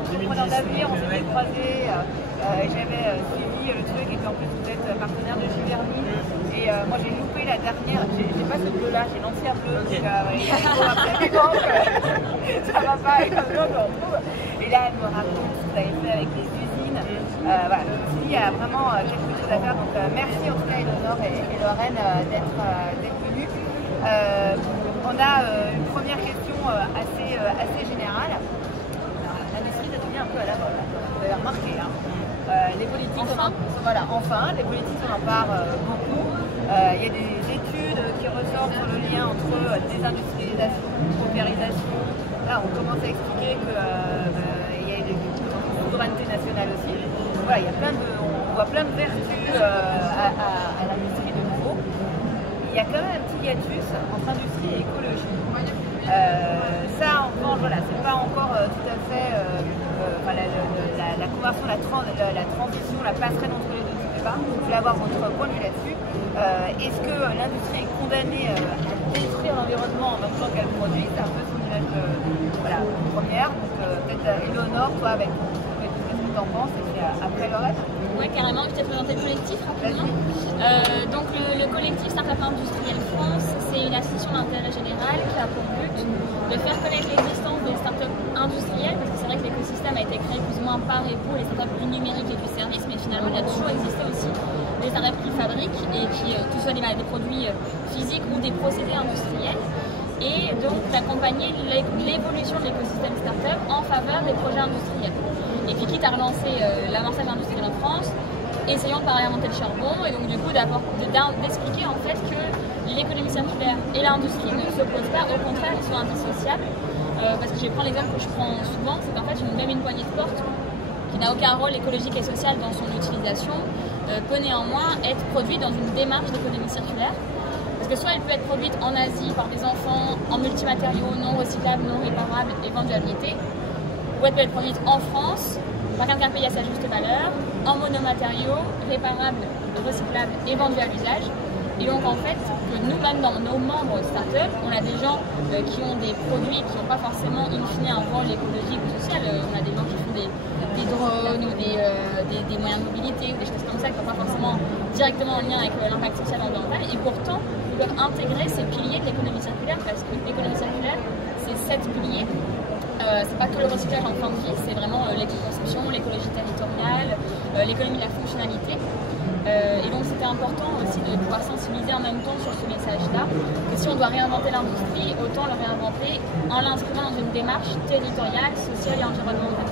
entrepreneurs d'avenir, on s'était croisés, j'avais suivi le truc, et puis en plus vous êtes partenaire de Giverny, et moi j'ai loupé la dernière, j'ai pas ce bleu-là, j'ai lancé un bleu, donc il faut absolument que ça va pas, et comme ça on retrouve. Et là elle me raconte ce que vous avez fait avec les usines, voilà, donc il y a vraiment quelque chose à faire, donc merci en tout cas Eleonore et Lorraine d'être venues. On a une première question assez générale. L'industrie, ça devient un peu à la mode, vous avez remarqué. Hein. Les politiques, enfin, les politiques on en parle beaucoup. Il y a des études qui ressortent sur le lien entre désindustrialisation, paupérisation. Là, on commence à expliquer qu'il y a des souveraineté nationale aussi. Voilà, il y a on voit plein de vertus à l'industrie de nouveau. Il y a quand même un petit hiatus entre industrie et écologie. Ça, en revanche, voilà, c'est pas encore tout à fait la conversion, la transition, la passerelle entre les deux ne fait pas. Je voulais avoir votre point de vue là-dessus. Est-ce que l'industrie est condamnée à détruire l'environnement en même temps qu'elle produit? C'est un peu son image première. Donc peut-être Eleonore, toi, avec ce que tu en penses, et puis après Lorraine. Oui, carrément, je t'ai présenté le collectif rapidement. Donc le collectif Startup Industrielle France, c'est une association d'intérêt général qui a pour but de faire connaître l'existence des startups industrielles, parce que c'est vrai que l'écosystème a été créé plus ou moins par et pour les startups du numérique et du service, mais finalement il a toujours existé aussi des startups qui fabriquent et qui, que ce soit des produits physiques ou des procédés industriels, et donc d'accompagner l'évolution de l'écosystème startup en faveur des projets industriels. Et puis quitte à relancer l'amorçage industriel en France, essayons de pas réinventer le charbon, et donc du coup d'expliquer en fait que l'économie circulaire et l'industrie ne s'opposent pas, au contraire ils sont indissociables. Parce que je vais prendre l'exemple que je prends souvent, c'est qu'en fait même une poignée de porte qui n'a aucun rôle écologique et social dans son utilisation peut néanmoins être produite dans une démarche d'économie circulaire. Parce que soit elle peut être produite en Asie par des enfants en multimatériaux non recyclables, non réparables et vendus à l'unité, ou elle peut être produite en France par quelqu'un payé à sa juste valeur, en monomatériaux, réparables, recyclables et vendus à l'usage. Et donc en fait, que nous-mêmes dans nos membres start-up, on a des gens qui ont des produits qui n'ont pas forcément in fine un rôle écologique ou social. On a des gens qui font des drones ou des moyens de mobilité ou des choses comme ça qui ne sont pas forcément directement en lien avec l'impact social et environnemental. Et pourtant, ils peuvent intégrer ces piliers de l'économie circulaire, parce que l'économie circulaire, c'est 7 piliers. C'est pas que le recyclage en fin de vie, c'est vraiment l'éco-conception, l'écologie territoriale, l'économie de la fonctionnalité. Et donc c'était important aussi de pouvoir sensibiliser en même temps sur ce message-là, que si on doit réinventer l'industrie, autant le réinventer en l'inscrivant dans une démarche territoriale, sociale et environnementale.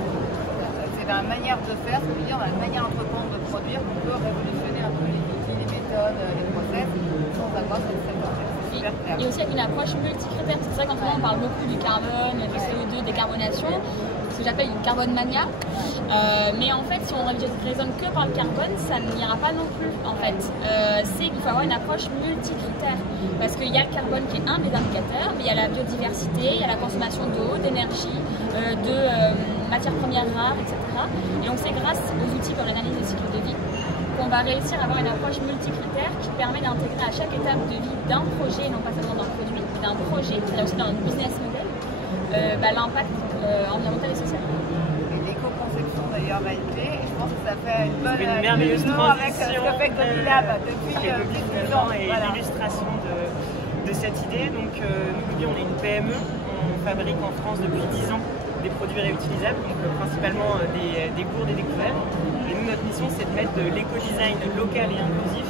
C'est dans la manière de faire, ça veut dire dans la manière entreprendre de produire qu'on peut révolutionner un peu les outils, les méthodes, les process, sans avoir cette super clair. Et aussi avec une approche multicritère. C'est vrai qu'en ce moment on parle beaucoup du carbone, du CO2, décarbonation, ce que j'appelle une carbone mania. Mais en fait, si on raisonne que par le carbone, ça n'ira pas non plus. En fait, c'est qu'il faut avoir une approche multicritère, parce qu'il y a le carbone qui est un des indicateurs, mais il y a la biodiversité, il y a la consommation d'eau, d'énergie, de matières premières rares, etc. Et donc c'est grâce aux outils comme l'analyse de cycle de vie qu'on va réussir à avoir une approche multicritère qui permet d'intégrer à chaque étape de vie d'un projet, non pas seulement d'un produit, mais d'un projet, c'est aussi dans notre business model, l'impact environnemental et social. L'éco-conception d'ailleurs va être clé, et je pense que ça fait une bonne merveilleuse transition avec ce que fait Gobilab depuis quelques ans et l'illustration de cette idée. Donc nous, on est une PME, on fabrique en France depuis 10 ans des produits réutilisables, donc principalement des gourdes et des couverts. Et nous, notre mission, c'est de mettre de l'éco-design local et inclusif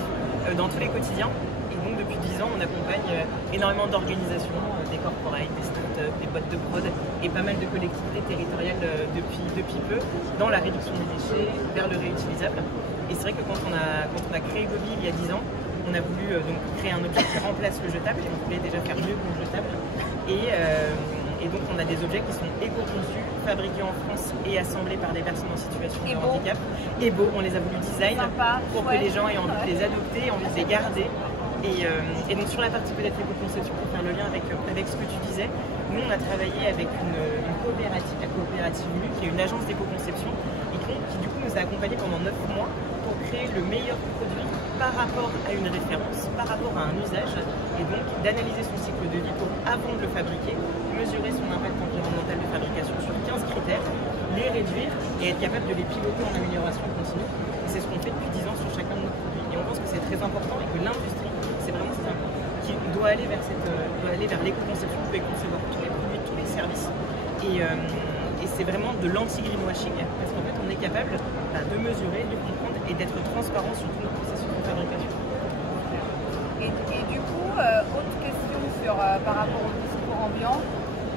dans tous les quotidiens. Et donc depuis 10 ans, on accompagne énormément d'organisations, des corporates, des startups, des boîtes de prod et pas mal de collectivités territoriales depuis peu dans la réduction des déchets vers le réutilisable. Et c'est vrai que quand on a créé Gobi il y a 10 ans, on a voulu donc créer un objet qui remplace le jetable, et on voulait déjà faire mieux que le jetable. Et donc on a des objets qui sont éco-conçus, fabriqués en France et assemblés par des personnes en situation de handicap. Et beaux, on les a voulu design pour que les gens aient envie de les adopter, envie de les garder. Et donc sur la partie peut-être éco-conception, pour faire le lien avec ce que tu disais, nous on a travaillé avec une coopérative, la coopérative MU, qui est une agence d'éco-conception, et qui du coup nous a accompagnés pendant 9 mois pour créer le meilleur produit par rapport à une référence, par rapport à un usage, et donc d'analyser son cycle de vie pour, avant de le fabriquer, mesurer son impact environnemental de fabrication sur 15 critères, les réduire et être capable de les piloter en amélioration continue. Et c'est ce qu'on fait depuis 10 ans sur chacun de nos produits. Et on pense que c'est très important et que l'industrie, c'est vraiment ça, qui doit aller vers l'éco-conception, concevoir tous les produits, tous les services. Et c'est vraiment de l'anti-greenwashing parce qu'en fait on est capable de mesurer, de comprendre et d'être transparent sur tous nos processus de fabrication. Et du coup, autre question par rapport au discours ambiant,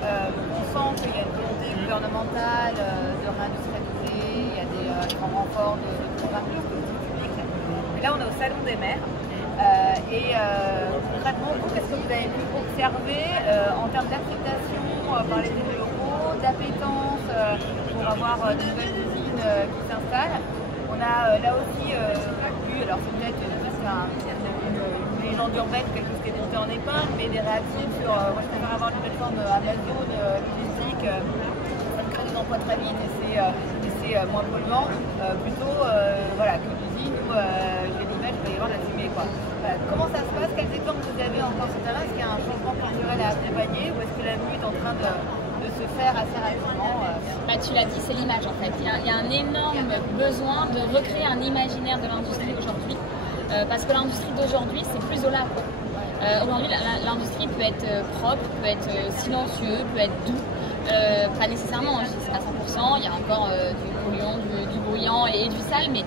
on sent qu'il y a une volonté gouvernementale de réindustrialiser, il y a des grands renforts de convaincre le public. Mais là on est au Salon des maires. Concrètement, vous, qu'est-ce que vous avez pu observer en termes d'acceptation par les élus locaux, d'appétence pour avoir de nouvelles usines qui s'installent? On a là aussi vu, alors c'est peut-être une légende urbaine, quelque chose qui est monté en épingle, mais des réactions sur moi je préfère avoir une plateforme Amazon logistique, ça me crée des emplois très vite et c'est moins polluant, plutôt voilà, que l'usine où j'ai l'image, il va y avoir de la fumée, quoi. Comment ça se passe? Quels exemples vous avez encore sur ce terrain? Est-ce qu'il y a un changement culturel à accompagner ou est-ce que la mue est en train de se faire assez rapidement? Tu l'as dit, c'est l'image en fait. Il y a un énorme besoin de recréer un imaginaire de l'industrie aujourd'hui. Parce que l'industrie d'aujourd'hui, c'est plus au labo. Aujourd'hui, l'industrie peut être propre, peut être silencieux, peut être doux. Pas nécessairement, c'est pas 100%, il y a encore du polluant, du bruyant et du sale, mais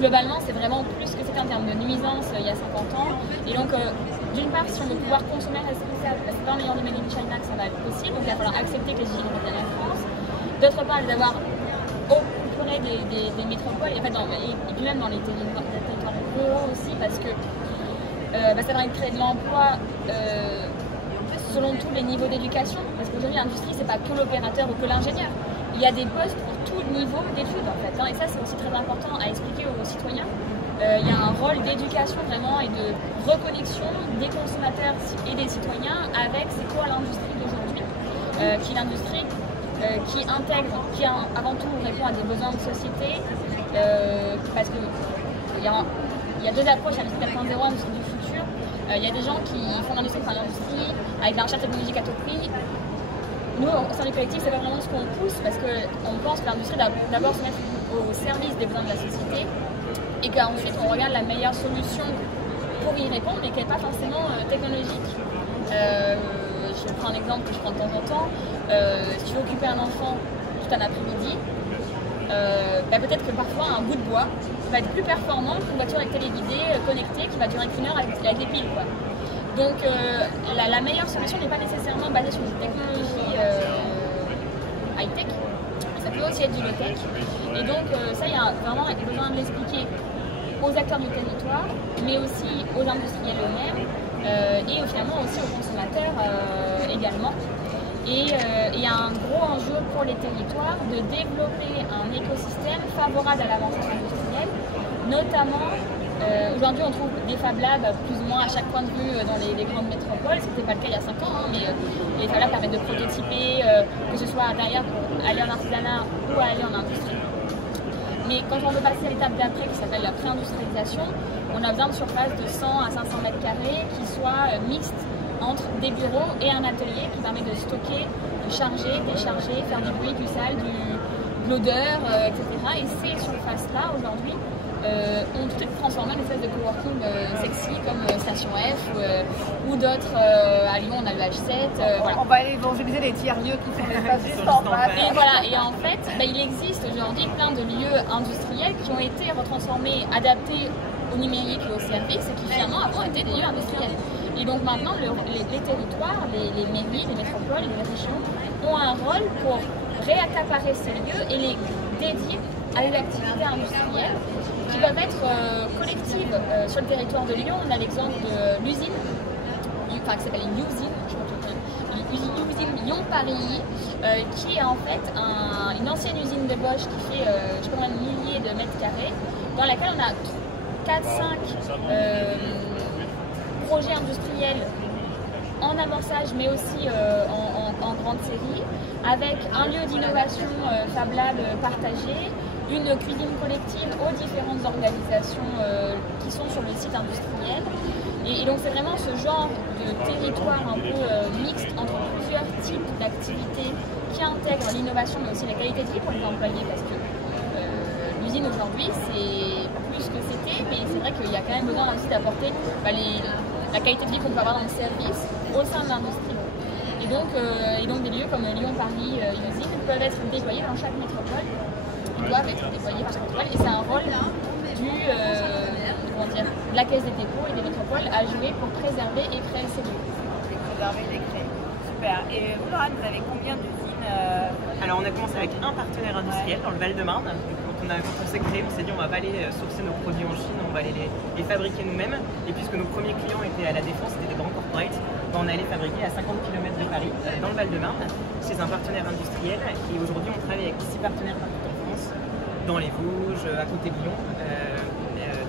globalement, c'est vraiment plus que c'était en termes de nuisance il y a 50 ans. Et donc, d'une part, si on veut pouvoir consommer responsable, parce que c'est pas en ayant du Made in China que ça va être possible, donc il va falloir accepter que les usines reviennent en France. D'autre part, d'avoir au plus près des métropoles, et puis même dans les territoires ruraux aussi, parce que ça va créer de l'emploi selon tous les niveaux d'éducation, parce qu'aujourd'hui l'industrie c'est pas que l'opérateur ou que l'ingénieur, il y a des postes pour tout niveau d'études en fait, et ça c'est aussi très important à expliquer aux citoyens. Il y a un rôle d'éducation vraiment et de reconnexion des consommateurs et des citoyens avec c'est quoi l'industrie d'aujourd'hui, qui est l'industrie qui intègre, qui avant tout répond à des besoins de société, parce que il y a deux approches à l'industrie 4.0, l'industrie du futur. Il y a des gens qui font l'industrie par l'industrie avec la recherche technologique à tout prix. Nous, au sein du collectif, c'est pas vraiment ce qu'on pousse parce qu'on pense que l'industrie doit d'abord se mettre au service des besoins de la société et qu'ensuite on regarde la meilleure solution pour y répondre, mais qui n'est pas forcément technologique. Je prends un exemple que je prends de temps en temps. Si tu veux occuper un enfant tout un après-midi, peut-être que parfois un bout de bois va être plus performant qu'une voiture avec télévisée connectée qui va durer qu'une heure avec les piles, quoi. Donc la meilleure solution n'est pas nécessairement basée sur une technologie high-tech, ça peut aussi être du low-tech. Et donc ça, il y a vraiment besoin de l'expliquer aux acteurs du territoire, mais aussi aux industriels eux-mêmes et finalement aussi aux consommateurs également. Et il y a un gros enjeu pour les territoires de développer un écosystème favorable à l'avancement industriel, notamment aujourd'hui on trouve des Fab Labs plus ou moins à chaque point de vue dans les grandes métropoles, ce n'était pas le cas il y a 5 ans, mais les Fab Labs permettent de prototyper, que ce soit derrière pour aller en artisanat ou aller en industrie. Mais quand on veut passer à l'étape d'après qui s'appelle la pré-industrialisation, on a besoin de surface de 100 à 500 mètres carrés qui soit mixte entre des bureaux et un atelier qui permet de stocker, de charger, décharger, faire du bruit, du sale, de l'odeur, etc. Et ces surfaces-là, aujourd'hui, ont tout été transformées en espèce de coworking sexy comme Station F ou d'autres. À Lyon, on a le H7. Voilà. On va aller évangéliser les tiers-lieux qui sont l'espace juste en face. Et voilà, et en fait, il existe aujourd'hui plein de lieux industriels qui ont été retransformés, adaptés au numérique et au service, et qui finalement avant étaient des lieux industriels. Et donc maintenant, les territoires, les mairies, les métropoles, les régions ont un rôle pour réaccaparer ces lieux et les dédier à des activités industrielles qui peuvent être collectives. Sur le territoire de Lyon, on a l'exemple de l'usine, qui s'appelle l'usine, l'usine Lyon-Paris, qui est en fait une ancienne usine de Bosch qui fait je sais pas combien de milliers de mètres carrés, dans laquelle on a 4-5 projets industriels en amorçage mais aussi en grande série, avec un lieu d'innovation Fab Lab partagé, une cuisine collective aux différentes organisations qui sont sur le site industriel, Et donc c'est vraiment ce genre de territoire un peu mixte entre plusieurs types d'activités qui intègrent l'innovation mais aussi la qualité de vie pour les employés, parce que l'usine aujourd'hui c'est plus que c'était, mais c'est vrai qu'il y a quand même besoin aussi d'apporter la qualité de vie qu'on peut avoir dans le service au sein de l'industrie. Et donc des lieux comme Lyon, Paris, usine peuvent être déployés dans chaque métropole. Ils doivent être déployés par chaque métropole et c'est un rôle de la Caisse des dépôts et des métropoles à jouer pour préserver et créer ces lieux. Préserver et créer. Super. Et vous, Laurent, vous avez combien d'usines Alors on a commencé avec un partenaire industriel dans le Val-de-Marne. Quand on s'est créé, on s'est dit on va pas aller sourcer nos produits en Chine, on va aller les fabriquer nous-mêmes. Et puisque nos premiers clients étaient à la Défense, c'était des grands corporates, on allait fabriquer à 50 km de Paris, dans le Val-de-Marne, chez un partenaire industriel. Et aujourd'hui, on travaille avec 6 partenaires partout en France, dans les Vosges, à côté de Lyon,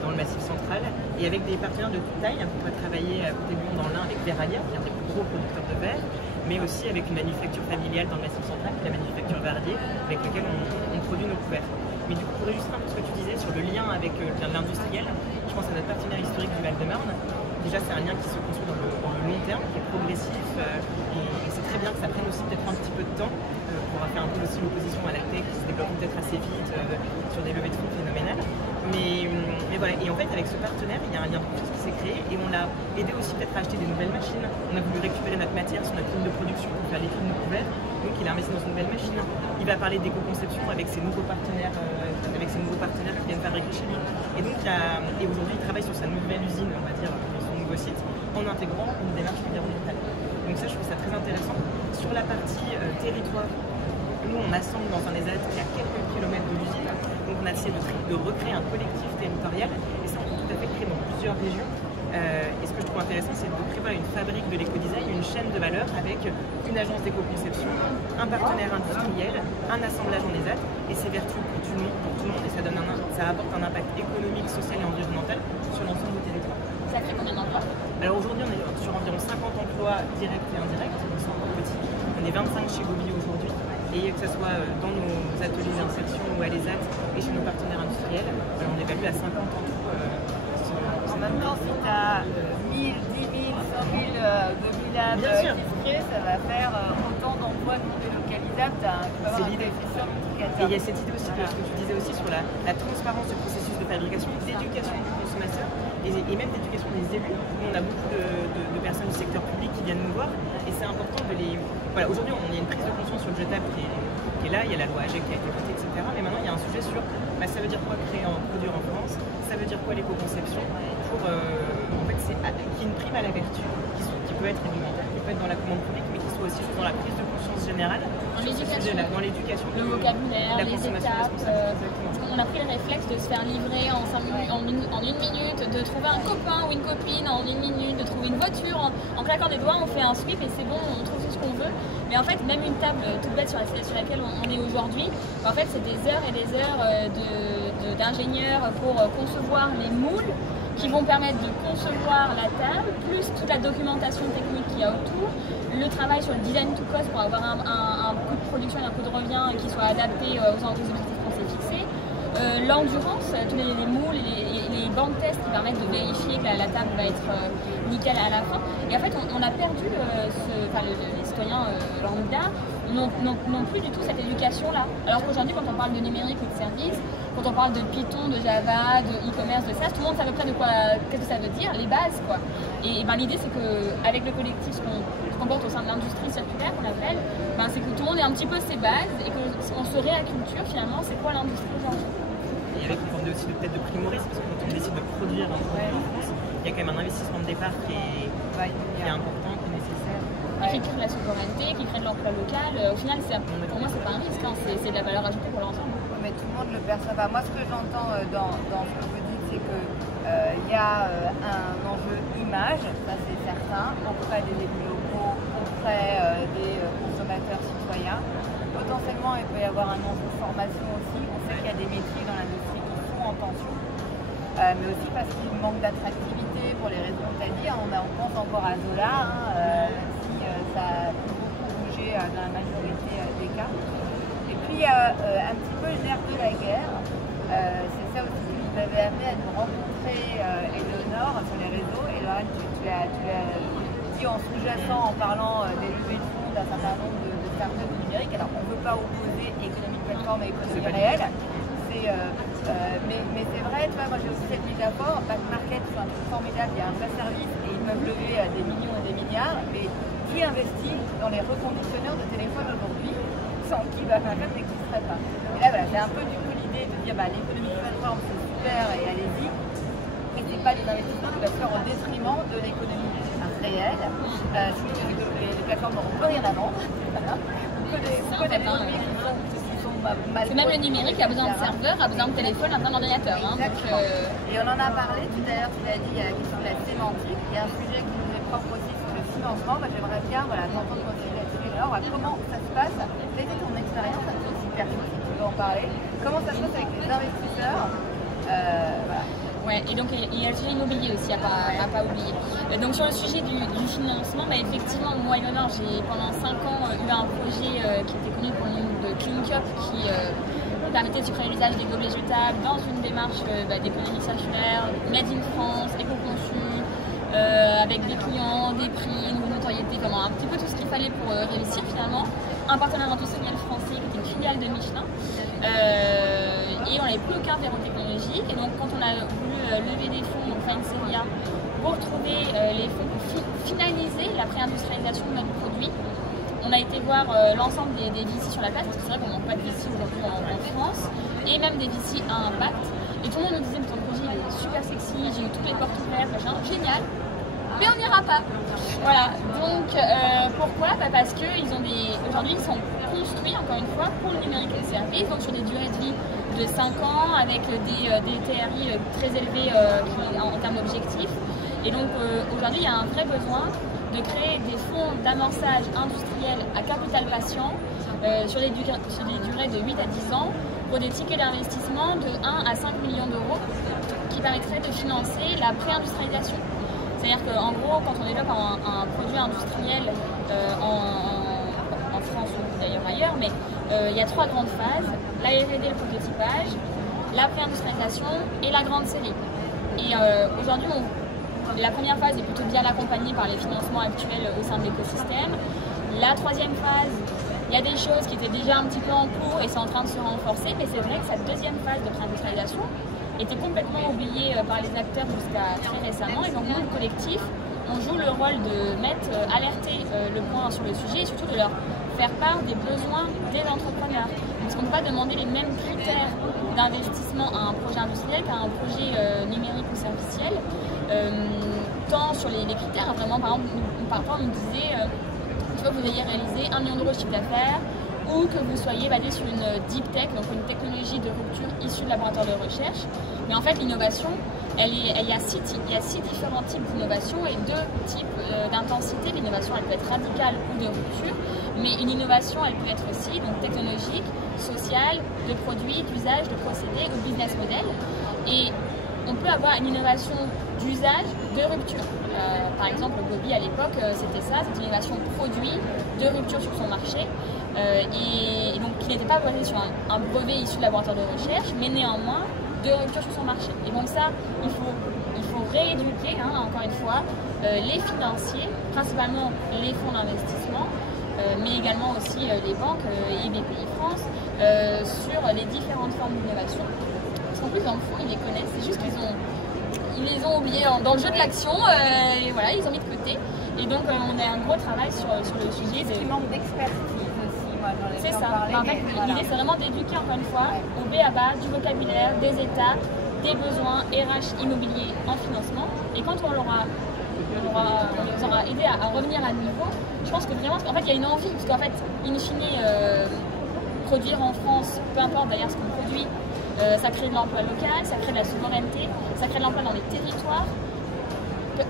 dans le Massif central, et avec des partenaires de toute taille. On peut travailler à côté de Lyon dans l'Ain avec Verallia, qui est un des plus gros producteurs de verre, mais aussi avec une manufacture familiale dans le Massif central, qui est la manufacture Verdier, avec laquelle on produit nos couverts. Mais du coup, pour illustrer un peu ce que tu disais sur le lien avec l'industriel, je pense à notre partenaire historique du Val-de-Marne. Déjà, c'est un lien qui se construit dans le long terme, qui est progressif, et c'est très bien que ça prenne aussi peut-être un petit peu de temps pour faire un peu aussi l'opposition à la tech, qui se développe peut-être assez vite sur des levées de fonds phénoménales. Mais voilà, et en fait, avec ce partenaire, il y a un lien de confiance qui s'est créé, et on l'a aidé aussi peut-être à acheter des nouvelles machines. On a voulu récupérer notre matière sur notre ligne de production pour faire les films de couverts, donc il a investi dans une nouvelle machine. Il va parler d'éco-conception avec ses nouveaux partenaires qui viennent fabriquer chez lui. Et donc, et aujourd'hui, il travaille sur sa nouvelle usine, on va dire, sur son nouveau site, en intégrant une démarche environnementale. Donc ça, je trouve ça très intéressant. Sur la partie territoire, nous, on assemble dans un ESAT qui est à quelques kilomètres de l'usine. Donc on a essayé de recréer un collectif territorial, et ça, on peut tout à fait créer dans plusieurs régions. Et ce que je trouve intéressant, c'est de prévoir une fabrique de l'éco-design, une chaîne de valeur avec une agence d'éco-conception, un partenaire industriel, un assemblage en ESAT, et c'est vertueux pour tout le monde, et ça apporte un impact économique, social et environnemental sur l'ensemble du territoire. Ça fait combien d'emplois? Alors aujourd'hui, on est sur environ 50 emplois directs et indirects, donc c'est encore petit. On est 25 chez Gobi aujourd'hui, et que ce soit dans nos ateliers d'insertion ou à l'ESAT et chez nos partenaires industriels, on évalue à 50 en tout. En même temps, si tu as 1000, 10 000, 100 000 gobilables créés, ça va faire autant d'emplois non délocalisables. C'est l'idée. Et il y a cette idée aussi, de ce que tu disais aussi sur la transparence du processus de fabrication, d'éducation du consommateur et même d'éducation des élus. On a beaucoup de personnes du secteur public qui viennent nous voir, et c'est important de les... Voilà, aujourd'hui, on a une prise de conscience sur le jetable qui est là, il y a la loi AGEC qui a été votée, etc. Mais maintenant, il y a un sujet sur ça veut dire quoi produire en France, ça veut dire quoi l'éco-conception, pour en fait, qui est une prime à la vertu, qui peut être élémentaire, qui peut être dans la commande publique, mais qui soit aussi dans la prise de conscience générale, dans l'éducation, le vocabulaire, les étapes. On a pris le réflexe de se faire livrer en une minute, de trouver un copain ou une copine en une minute, de trouver une voiture. En claquant des doigts, on fait un sweep et c'est bon, on trouve tout ce qu'on veut. Mais en fait, même une table toute bête sur laquelle on est aujourd'hui, en fait, c'est des heures et des heures d'ingénieurs pour concevoir les moules qui vont permettre de concevoir la table, plus toute la documentation technique qu'il y a autour, le travail sur le design to cost pour avoir un coût de production et un coût de revient qui soit adapté aux objectifs qu'on s'est fixés, l'endurance, tous les moules et les bancs de test qui permettent de vérifier que la table va être nickel à la fin. Et en fait, on a perdu, les citoyens lambda n'ont plus du tout cette éducation-là. Alors qu'aujourd'hui, quand on parle de numérique ou de service, quand on parle de Python, de Java, de e-commerce, de SaaS, tout le monde sait à peu près qu'est-ce que ça veut dire, les bases, quoi. Et l'idée, c'est qu'avec le collectif, ce qu'on porte au sein de l'industrie circulaire, qu'on appelle, c'est que tout le monde ait un petit peu ses bases et qu'on se réacculture finalement, c'est quoi l'industrie aujourd'hui. Et avec une forme aussi peut-être de primorisme, parce que quand on décide de produire un produit en France, il y a quand même un investissement de départ qui est important, qui est nécessaire. Qui crée de la souveraineté, qui crée de l'emploi local. Au final, pour moi, c'est pas un risque, c'est de la valeur ajoutée pour l'ensemble. Mais tout le monde le perçoit pas. Moi, ce que j'entends dans ce que vous dites, c'est qu'il y a un enjeu image, ça c'est certain, auprès des élus locaux, auprès des consommateurs citoyens. Potentiellement, il peut y avoir un enjeu de formation aussi. On sait qu'il y a des métiers dans l'industrie qui sont en tension, mais aussi parce qu'il manque d'attractivité pour les raisons que tu as dit. On pense encore à Zola, si ça a beaucoup bougé dans la majorité des cas. Et puis il y a un petit peu le nerf de la guerre, c'est ça aussi l'idée vous avez amené à nous rencontrer Eleonore sur les réseaux. Et Laurent, tu l'as dit en sous-jacent en parlant des levées de fonds d'un certain nombre de startups numériques. Alors on ne veut pas opposer économie de plateforme et économie réelle. Mais c'est vrai, tu vois, moi j'ai aussi cette métaphore. Back Market, c'est un truc formidable, il y a un vrai service et ils peuvent lever des millions et des milliards. Mais qui investit dans les reconditionneurs de téléphone aujourd'hui sans qui Back Market n'existerait pas? Et là, voilà, c'est un peu du coup l'idée de dire l'économie de plateforme c'est super et allez-y. Mais ce n'est pas des investissements qui doivent faire au détriment de l'économie réelle. Sinon, les plateformes n'auront plus rien à vendre. Que des produits qui sont mal. C'est même le numérique a besoin de serveurs, a besoin de téléphone, a besoin d'ordinateur. Et on en a parlé tout à l'heure, tu l'as dit, il y a la question de la sémantique. Il y a un sujet qui nous est propre aussi sur le financement. J'aimerais bien t'entendre aussi là-dessus. Alors, comment ça se passe? Quelle est ton expérience? Ça me aussi pertinent si tu veux en parler. Comment ça se passe avec les investisseurs? Ouais, et donc il y a le sujet immobilier aussi à pas oublier. Donc sur le sujet du financement, effectivement, moi et Eleonore, j'ai pendant 5 ans eu un projet qui était connu pour le nom de Clean Cup qui permettait de supprimer l'usage des gobelets jetables dans une démarche d'économie circulaire, made in France, éco-conçu, avec des clients, des prix, une notoriété, un petit peu tout ce qu'il fallait pour réussir finalement. Un partenaire industriel français qui était une filiale de Michelin. Et on n'avait plus aucun verrou technologique. Et donc quand on a voulu lever des fonds, donc faire une série A, pour trouver les fonds pour finaliser la pré-industrialisation de notre produit, on a été voir l'ensemble des VC sur la place, parce que c'est vrai qu'on n'a pas de VC aujourd'hui en France, et même des VC à impact. Et tout le monde nous disait que ton projet il est super sexy, j'ai eu toutes les portes ouvertes, machin, génial, mais on n'ira pas. Voilà, donc pourquoi? Parce qu'aujourd'hui ils sont construits, encore une fois, pour le numérique et le service, donc sur des durées de vie de 5 ans, avec des TRI très élevés en termes d'objectifs. Et donc aujourd'hui, il y a un vrai besoin de créer des fonds d'amorçage industriel à capital patient sur des durées de 8 à 10 ans pour des tickets d'investissement de 1 à 5 millions d'euros qui permettraient de financer la pré-industrialisation. C'est-à-dire qu'en gros, quand on développe un produit industriel en France ou d'ailleurs ailleurs, mais il y a 3 grandes phases: la R&D, le prototypage, la pré-industrialisation et la grande série. Et aujourd'hui, la première phase est plutôt bien accompagnée par les financements actuels au sein de l'écosystème. La 3e phase, il y a des choses qui étaient déjà un petit peu en cours et c'est en train de se renforcer, mais c'est vrai que cette 2e phase de pré-industrialisation était complètement oubliée par les acteurs jusqu'à très récemment. Et donc nous, le collectif, on joue le rôle de alerter le point sur le sujet et surtout de leur faire part des besoins des entrepreneurs. Parce qu'on ne peut pas demander les mêmes critères d'investissement à un projet industriel qu'à un projet numérique ou serviciel. Tant sur les critères, vraiment, par exemple, parfois on nous disait il faut que vous ayez réalisé 1 million d'euros de chiffre d'affaires ou que vous soyez basé sur une deep tech, donc une technologie de rupture issue de laboratoire de recherche. Mais en fait, l'innovation, il y a 6 différents types d'innovation et 2 types d'intensité. L'innovation, elle peut être radicale ou de rupture, mais une innovation, elle peut être aussi donc technologique, sociale, de produits, d'usage, de procédés ou business model. Et on peut avoir une innovation d'usage, de rupture. Par exemple, Gobi à l'époque, c'était ça, c'était une innovation produit, de rupture sur son marché, et donc qui n'était pas basé sur un brevet issu de laboratoire de recherche, mais néanmoins de rupture sur son marché. Et donc ça, il faut rééduquer, encore une fois, les financiers, principalement les fonds d'investissement, mais également aussi les banques et BPI France, sur les différentes formes d'innovation. Parce qu'en plus, dans le fond, ils les connaissent, c'est juste qu'ils les ont oubliés dans le jeu de l'action, et voilà, ils ont mis de côté. Et donc, on a un gros travail sur le sujet. Il manque d'expertise aussi, moi, dans les C'est ça. En fait, l'idée, c'est vraiment d'éduquer, encore une fois, au B.A.-bas, du vocabulaire, des étapes, des besoins RH immobiliers en financement. Et quand on les aura aidés à revenir à niveau, je pense que vraiment, en fait, il y a une envie, parce qu'en fait, in fine, produire en France, peu importe d'ailleurs ce qu'on produit, ça crée de l'emploi local, ça crée de la souveraineté, ça crée de l'emploi dans les territoires.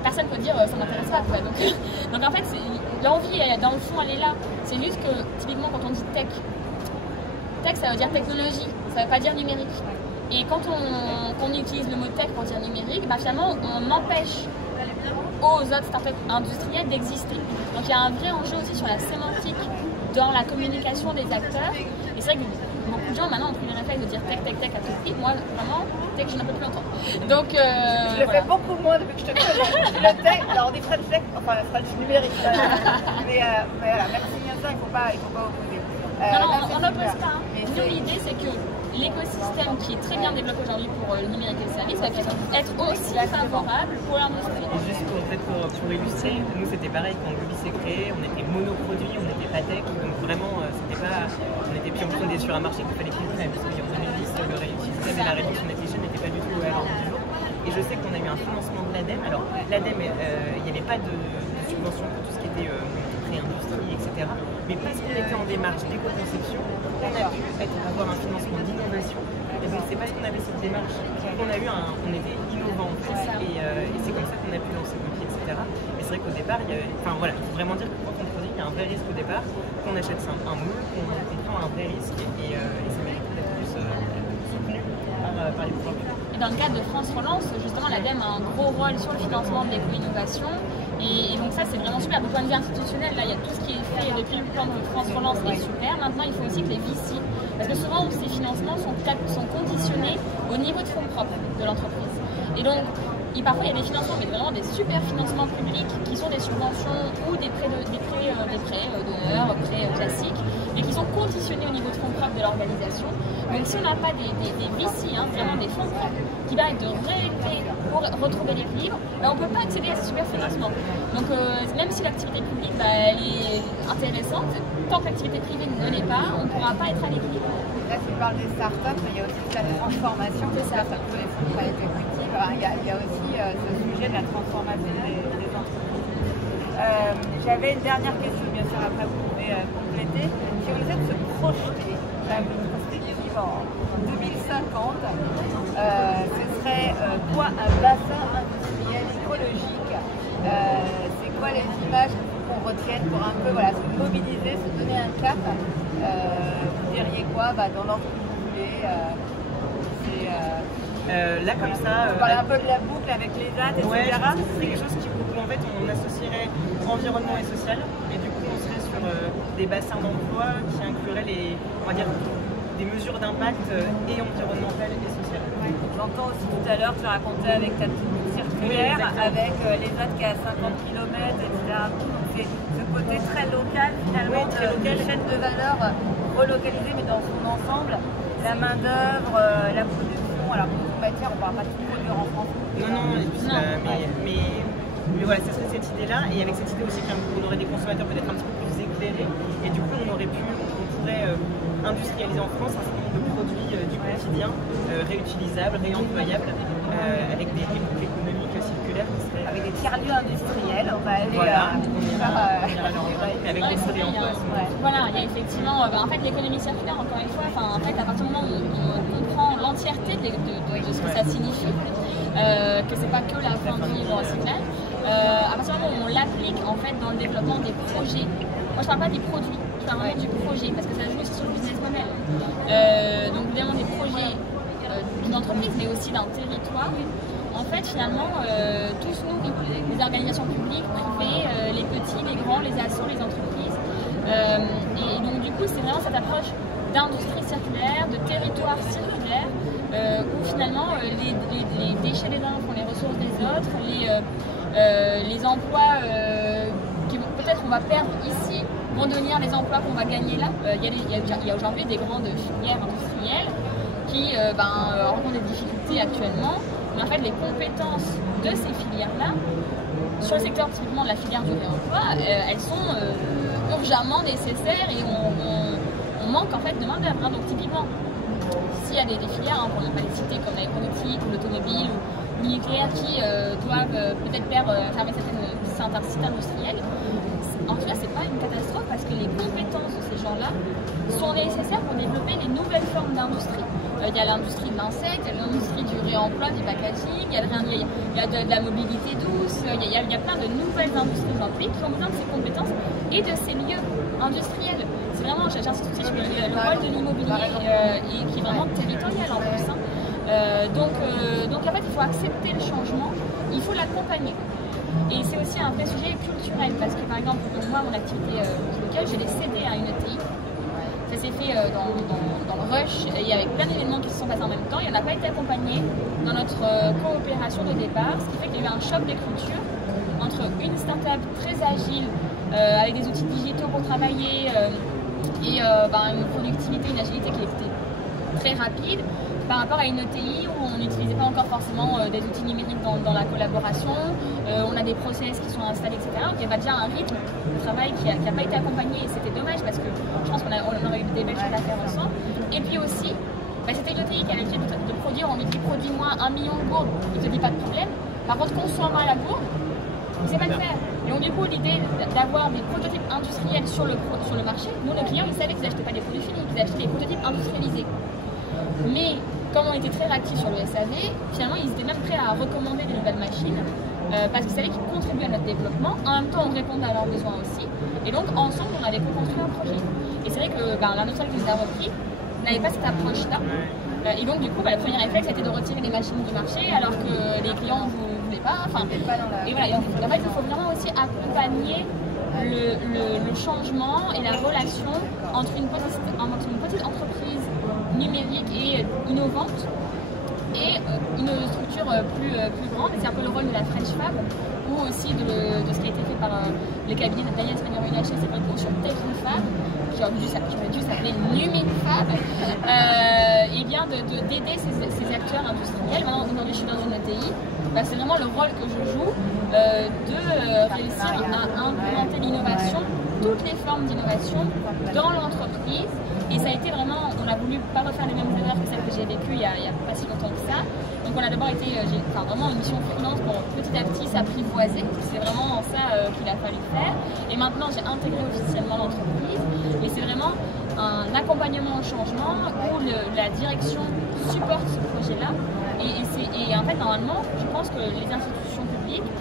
Personne ne peut dire ça m'intéresse pas, quoi. Donc en fait, l'envie, dans le fond, elle est là. C'est juste que, typiquement, quand on dit tech, ça veut dire technologie, ça ne veut pas dire numérique. Et quand on utilise le mot tech pour dire numérique, finalement, on empêche aux autres startups industrielles d'exister. Donc il y a un vrai enjeu aussi sur la sémantique dans la communication des acteurs. Et c'est vrai que beaucoup de gens maintenant ont pris le réflexe de dire tech à tout prix. Moi, vraiment, tech, je n'en peux plus longtemps. Donc, je le fais beaucoup moins depuis que je te connais. Le tech, alors on dit French tech, enfin French numérique. Mais voilà, merci bien ça, il faut pas opposer. Non, on n'oppose pas. Nous, l'idée, c'est que l'écosystème qui est très bien développé aujourd'hui pour le numérique et le service va être aussi favorable pour l'industrie. Et juste pour illustrer, nous c'était pareil quand Globi s'est créé, on était monoproduit, on n'était pas tech, donc vraiment c'était pas, puis on était sur un marché qu'il fallait filtrer, parce qu'en 2010 le système et la réduction d'émission n'étaient pas du tout à l'ordre du jour. Et je sais qu'on a eu un financement de l'ADEME. Alors l'ADEME, il n'y avait pas de subvention pour tout ce qui était pré-industrie, etc. Mais parce qu'on était en démarche d'éco-conception, on a pu avoir un financement d'innovation. Et donc c'est parce qu'on avait cette démarche qu'on a eu on était innovant en fait. Et c'est comme ça qu'on a pu lancer Globi, etc. Mais c'est vrai qu'au départ, il faut vraiment dire que quand on produit, il y a un vrai risque au départ, qu'on achète un moule, qu'on prend un vrai risque et ça mérite d'être plus soutenu par les pouvoirs publics. Et dans le cadre de France Relance, justement, l'ADEME a un gros rôle sur le financement de l'éco-innovation. Et donc ça, c'est vraiment super. Du point de vue institutionnel, là, il y a tout ce qui est fait depuis le plan de France Relance qui est super. Maintenant, il faut aussi que les VC, parce que souvent, ces financements sont conditionnés au niveau de fonds propres de l'entreprise. Et donc, parfois, il y a des financements, mais vraiment des super financements publics qui sont des subventions ou des prêts d'honneur, prêts classiques, et qui sont conditionnés au niveau de fonds propres de l'organisation. Donc si on n'a pas des VC, vraiment des fonds propres, qui permettent de régler pour retrouver l'équilibre, on ne peut pas accéder à ces super financements. Donc même si l'activité publique elle est intéressante, tant que l'activité privée ne l'est pas, on ne pourra pas être à l'équilibre. Là, tu parles des startups, mais il y a aussi la transformation. C'est ça. Ça peut les fonds de private equity. Il y a aussi ce sujet de la transformation des entreprises. J'avais une dernière question, bien sûr, après vous pouvez compléter. Si on essaie de se projeter, en 2050, ce serait quoi un bassin industriel écologique? C'est quoi les images qu'on retienne pour un peu se mobiliser, se donner un cap? Vous diriez quoi dans l'ordre que vous voulez? Là comme ça... On parle un peu de la boucle avec les dates, etc. Ouais, c'est quelque chose où en fait on associerait environnement et social, et du coup on serait sur des bassins d'emploi qui incluraient des mesures d'impact et environnemental et social. Ouais. J'entends aussi tout à l'heure, tu racontais avec ta petite circulaire, avec les dates qui est à 50 km, etc. C'est ce côté très local finalement, de chaîne de valeur relocalisée mais dans son ensemble, la main d'œuvre, la production, alors production matière, on ne parle pas de produire en France. Mais voilà, ce serait cette idée-là, et avec cette idée aussi qu'on aurait des consommateurs peut-être un petit peu plus éclairés, et du coup on pourrait industrialiser en France un certain nombre de produits du quotidien, réutilisables, réemployables, avec des boucles économiques circulaires qui seraient... Avec des tiers-lieux industriels, on va aller avec des produits en place. Voilà, il y a effectivement, en fait l'économie circulaire, encore une fois, en fait à partir du moment où on comprend l'entièreté de ce que ça signifie, que c'est pas que la fin de vie recyclage, à partir du moment où on l'applique en fait dans le développement des projets, moi je parle pas des produits, je parle vraiment du projet, parce que ça joue aussi sur le business model. Donc évidemment des projets d'une entreprise, mais aussi d'un territoire. En fait, finalement, tous nous, les organisations publiques, privées, les petits, les grands, les assos, les entreprises. Et donc, du coup, c'est vraiment cette approche d'industrie circulaire, de territoire circulaire, où finalement, les déchets des uns font les ressources des autres, les emplois qui peut-être on va perdre ici vont devenir les emplois qu'on va gagner là. Il y a aujourd'hui des grandes filières industrielles qui rencontrent des difficultés actuellement. Mais en fait, les compétences de ces filières-là, sur le secteur typiquement de la filière du réemploi, elles sont urgemment nécessaires et on manque en fait de main-d'œuvre. Donc typiquement, s'il y a des filières, pour ne pas les citer, comme l'aéronautique ou l'automobile ou le nucléaire, qui doivent peut-être fermer certains sites industriels, en tout cas, c'est pas une catastrophe parce que les compétences de ces gens-là sont nécessaires pour développer les nouvelles formes d'industrie. Il y a l'industrie de l'insecte, il y a l'industrie du réemploi, du packaging, il y a de la mobilité douce, il y a plein de nouvelles industries dans le pays qui ont besoin de ces compétences et de ces lieux industriels. C'est vraiment, j'insiste aussi sur le rôle de l'immobilier et qui est vraiment territorial en plus. Donc en fait, il faut accepter le changement, il faut l'accompagner. Et c'est aussi un vrai sujet culturel parce que par exemple, moi, mon activité locale, je l'ai cédée à une ETI. Ça s'est fait dans le rush et avec plein d'événements qui se sont passés en même temps et on n'a pas été accompagné dans notre coopération de départ, ce qui fait qu'il y a eu un choc des cultures entre une start-up très agile avec des outils digitaux pour travailler et une productivité, une agilité qui était très rapide par rapport à une ETI où on n'utilisait pas encore forcément des outils numériques dans la collaboration, on a des process qui sont installés, etc. Donc il y avait déjà un rythme de travail qui n'a pas été accompagné et c'était dommage parce que je pense qu'on aurait eu des belles choses à faire ensemble. Et puis aussi, c'était une ETI qui avait l'habitude de produire, on lui dit produis-moi 1 million de gourdes, il ne te dit pas de problème. Par contre, conçois-moi la gourde, il ne sait pas le faire. Et donc du coup, l'idée d'avoir des prototypes industriels sur le marché, nous les clients, ils savaient qu'ils n'achetaient pas des produits finis, qu'ils achetaient des prototypes industrialisés. Mais comme on était très réactifs sur le SAV, finalement ils étaient même prêts à recommander des nouvelles machines parce qu'ils savaient qu'ils contribuaient à notre développement. En même temps, on répondait à leurs besoins aussi. Et donc ensemble, on avait co-construit un projet. Et c'est vrai que l'industriel qui nous a repris n'avait pas cette approche-là. Et donc du coup, le premier réflexe était de retirer les machines du marché alors que les clients ne voulaient pas. Et voilà. Et en fait, il faut vraiment aussi accompagner le changement et la relation entre une petite entreprise numérique et innovante et une structure plus grande. Et c'est un peu le rôle de la French Fab ou aussi de ce qui a été fait par les cabinets de Daniel Spanner-Runacher, c'est sur Technifab qui aurait dû s'appeler Numifab, et bien d'aider ces acteurs industriels. Maintenant, aujourd'hui, je suis dans une ETI, c'est vraiment le rôle que je joue de réussir à implémenter l'innovation, toutes les formes d'innovation dans l'entreprise. Et ça a été vraiment, on a voulu pas refaire les mêmes erreurs que celles que j'ai vécues il y a pas si longtemps que ça. Donc on a d'abord été, vraiment une mission freelance pour petit à petit s'apprivoiser. C'est vraiment ça qu'il a fallu faire. Et maintenant j'ai intégré officiellement l'entreprise. Et c'est vraiment un accompagnement au changement où la direction supporte ce projet-là. Et en fait, normalement, je pense que les institutions publiques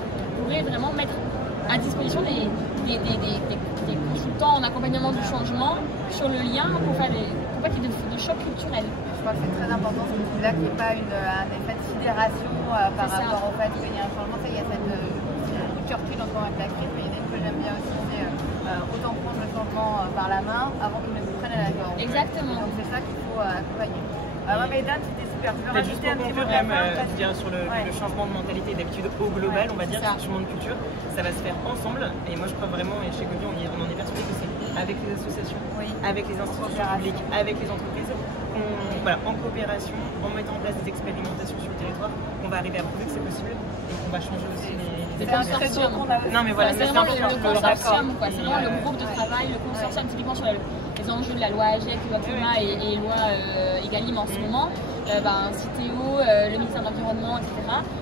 pourraient vraiment mettre à disposition des consultants en accompagnement du changement sur le lien pour pas qu'il y ait de choc culturel. Je crois que c'est très important ce que tu dis là, qu'il n'y ait pas un effet de sidération par rapport au fait qu'il y a un changement. Il y a cette surprise encore avec la crise, mais il y a une que j'aime bien aussi, c'est autant prendre le changement par la main avant qu'il ne vous prenne à la gorge. Exactement. Donc c'est ça qu'il faut accompagner. Mesdames, c'était super. Je vais rajouter un petit peu sur le changement de mentalité d'habitude au global, on va dire, sur le changement de culture, ça va se faire ensemble. Et moi je crois vraiment, et chez Gobi on en est persuadé que c'est avec les associations, avec les institutions publiques, avec les entreprises, en coopération, en mettant en place des expérimentations sur le territoire, qu'on va arriver à prouver que c'est possible et qu'on va changer aussi les consortiums. Non mais voilà, c'est vraiment le consortium, c'est vraiment le groupe de travail, le consortium, typiquement sur les enjeux de la loi AGEC, loi climat et loi Egalim en ce moment, Citeo, le ministère de l'Environnement, etc.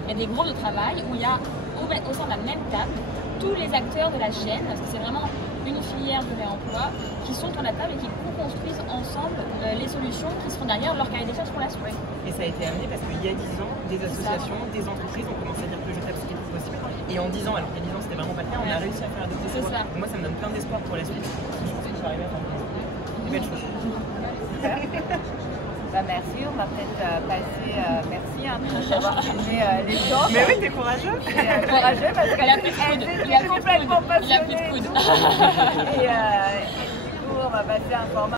Il y a des groupes de travail où il y a au sein de la même table tous les acteurs de la chaîne, parce que c'est vraiment une filière de réemploi, qui sont à la table et qui co-construisent ensemble les solutions qui seront derrière leur cahier des charges pour la suite. Et ça a été amené parce qu'il y a 10 ans, des associations, des entreprises ont commencé à dire que le jetable c'était possible. Et en 10 ans, alors qu'il y a 10 ans c'était vraiment pas le cas, on a réussi à faire adopter ça. Donc moi ça me donne plein d'espoir pour la suite. Je pense que je vais arriver à faire des belles choses. Merci, on va peut-être passer. Merci d'avoir filmé les gens. Mais oui, t'es courageux. Courageux parce qu'elle a plus de coude. Il a complètement passionnée. Il a plus de coude. Et du coup, on va passer à un format.